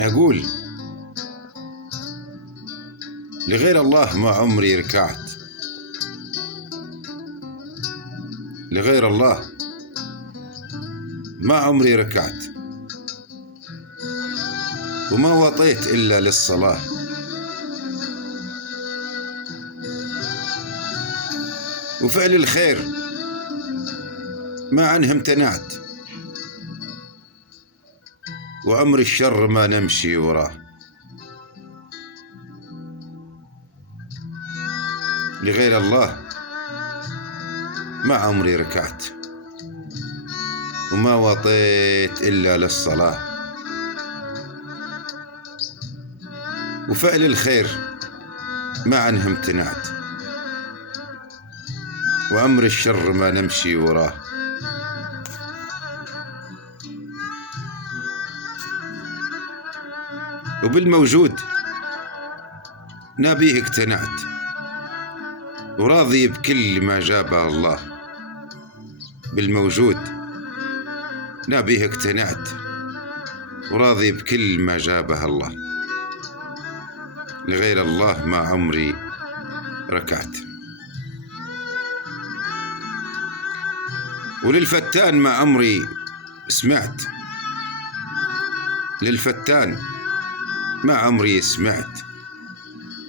أقول لغير الله ما عمري ركعت، لغير الله ما عمري ركعت، وما وطيت إلا للصلاة، وفعل الخير ما عنه امتنعت، وأمر الشر ما نمشي وراه. لغير الله ما عمري ركعت، وما وطيت إلا للصلاة، وفعل الخير ما عنه امتنعت، وأمر الشر ما نمشي وراه. وبالموجود نبيه اقتنعت، وراضي بكل ما جابه الله. بالموجود نبيه اقتنعت، وراضي بكل ما جابه الله. لغير الله ما عمري ركعت. وللفتان ما عمري سمعت، للفتان ما عمري سمعت،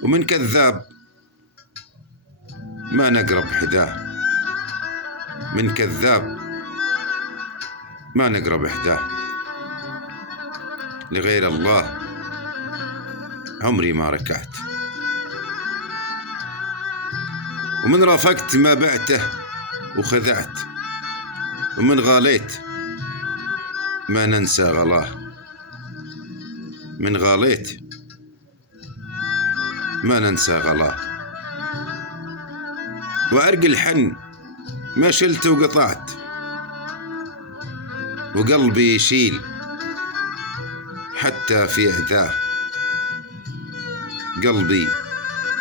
ومن كذاب ما نقرب حداه، من كذاب ما نقرب حداه. لغير الله عمري ما ركعت. ومن رافقت ما بعته وخذعت، ومن غاليت ما ننسى غلاه، من غاليت ما ننسى غلاه. وعرق الحن ما شلت وقطعت، وقلبي يشيل حتى في عداه، قلبي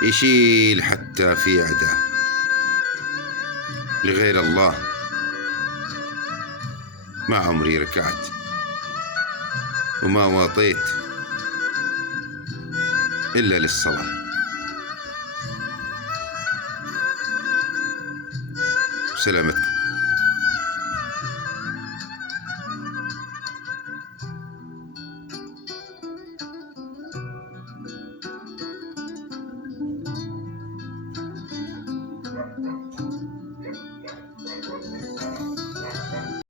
يشيل حتى في عداه. لغير الله ما عمري ركعت، وما واطيت إلا للصلاة. سلامتكم.